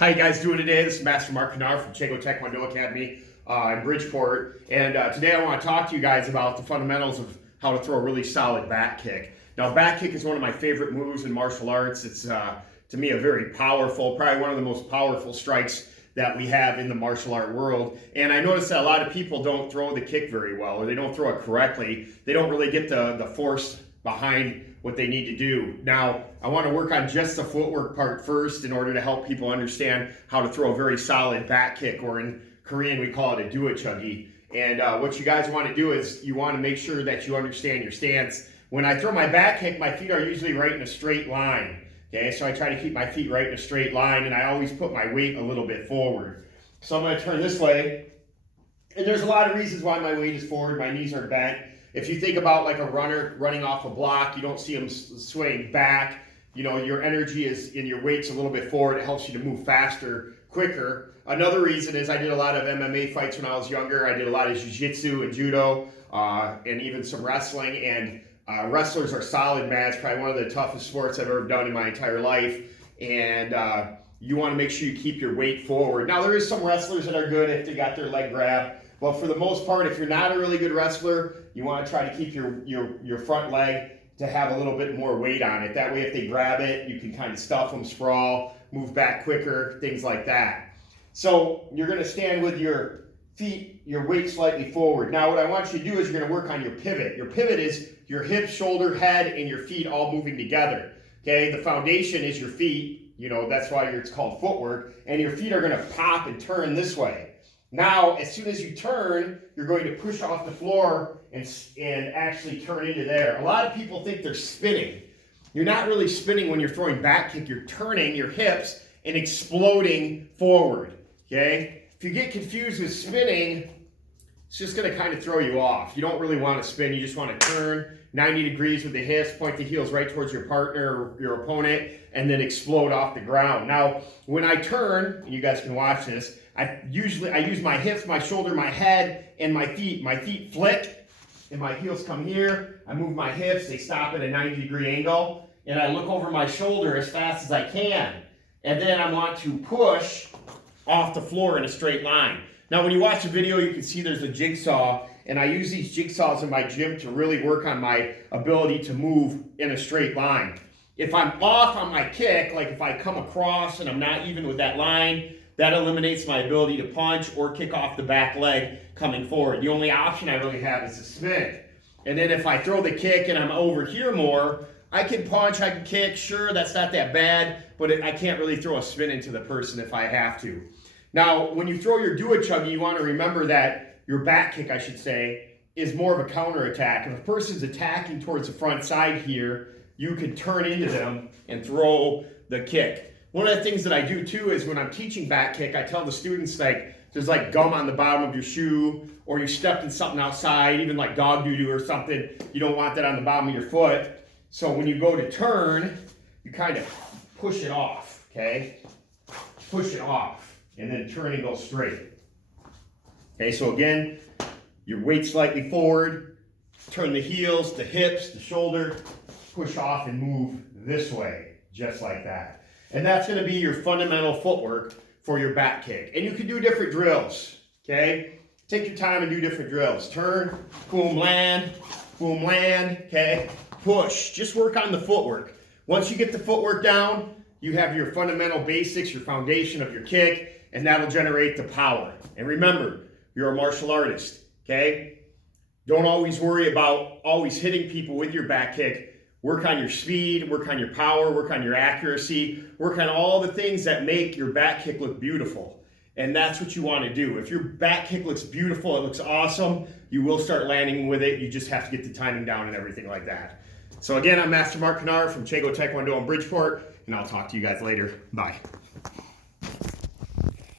How you guys doing today? This is Master Mark Kanaar from Taekwondo Academy in Bridgeport. And today I want to talk to you guys about the fundamentals of how to throw a really solid back kick. Now, back kick is one of my favorite moves in martial arts. It's, to me, a very powerful, probably one of the most powerful strikes that we have in the martial art world. And I notice that a lot of people don't throw the kick very well, or they don't throw it correctly. They don't really get the force behind what they need to do. Now, I want to work on just the footwork part first in order to help people understand how to throw a very solid back kick, or in Korean we call it a duochuggi. And what you guys want to do is you want to make sure that you understand your stance. When I throw my back kick, my feet are usually right in a straight line. Okay, so I try to keep my feet right in a straight line, and I always put my weight a little bit forward. So I'm going to turn this way, and there's a lot of reasons why my weight is forward. My knees are bent. If you think about like a runner running off a block, you don't see them swaying back. You know, your energy is in your weight's a little bit forward. It helps you to move faster, quicker. Another reason is I did a lot of MMA fights when I was younger. I did a lot of jiu-jitsu and judo, and even some wrestling. And wrestlers are solid, man. It's probably one of the toughest sports I've ever done in my entire life. And you want to make sure you keep your weight forward. Now, there is some wrestlers that are good if they got their leg grabbed. But for the most part, if you're not a really good wrestler, you want to try to keep your front leg to have a little bit more weight on it. That way, if they grab it, you can kind of stuff them, sprawl, move back quicker, things like that. So you're going to stand with your feet, your weight slightly forward. Now, what I want you to do is you're going to work on your pivot. Your pivot is your hip, shoulder, head, and your feet all moving together. Okay, the foundation is your feet. You know, that's why it's called footwork. And your feet are going to pop and turn this way. Now, as soon as you turn, you're going to push off the floor and actually turn into there. A lot of people think they're spinning. You're not really spinning when you're throwing back kick. You're turning your hips and exploding forward, okay? If you get confused with spinning, it's just going to kind of throw you off. You don't really want to spin. You just want to turn 90 degrees with the hips, point the heels right towards your partner or your opponent, and then explode off the ground. Now, when I turn, and you guys can watch this, I use my hips, my shoulder, my head, and my feet. My feet flick, and my heels come here. I move my hips, they stop at a 90-degree angle, and I look over my shoulder as fast as I can. And then I want to push off the floor in a straight line. Now, when you watch the video, you can see there's a jigsaw, and I use these jigsaws in my gym to really work on my ability to move in a straight line. If I'm off on my kick, like if I come across and I'm not even with that line, that eliminates my ability to punch or kick off the back leg coming forward. The only option I really have is to spin. And then if I throw the kick and I'm over here more, I can punch, I can kick, sure, that's not that bad, but I can't really throw a spin into the person if I have to. Now, when you throw your duochuggi, you want to remember that your back kick, I should say, is more of a counterattack. If a person's attacking towards the front side here, you can turn into them and throw the kick. One of the things that I do too is when I'm teaching back kick, I tell the students, like, there's like gum on the bottom of your shoe, or you stepped in something outside, even like dog doo-doo or something, you don't want that on the bottom of your foot. So when you go to turn, you kind of push it off, okay? Push it off, and then turn and go straight. Okay, so again, your weight slightly forward, turn the heels, the hips, the shoulder, push off and move this way, just like that. And that's going to be your fundamental footwork for your back kick. And you can do different drills, okay? Take your time and do different drills. Turn, boom, land, okay? Push. Just work on the footwork. Once you get the footwork down, you have your fundamental basics, your foundation of your kick, and that'll generate the power. And remember, you're a martial artist, okay? Don't always worry about always hitting people with your back kick. Work on your speed, work on your power, work on your accuracy, work on all the things that make your back kick look beautiful. And that's what you want to do. If your back kick looks beautiful, it looks awesome, you will start landing with it. You just have to get the timing down and everything like that. So again, I'm Master Mark Kanaar from Taekwondo in Bridgeport, and I'll talk to you guys later. Bye.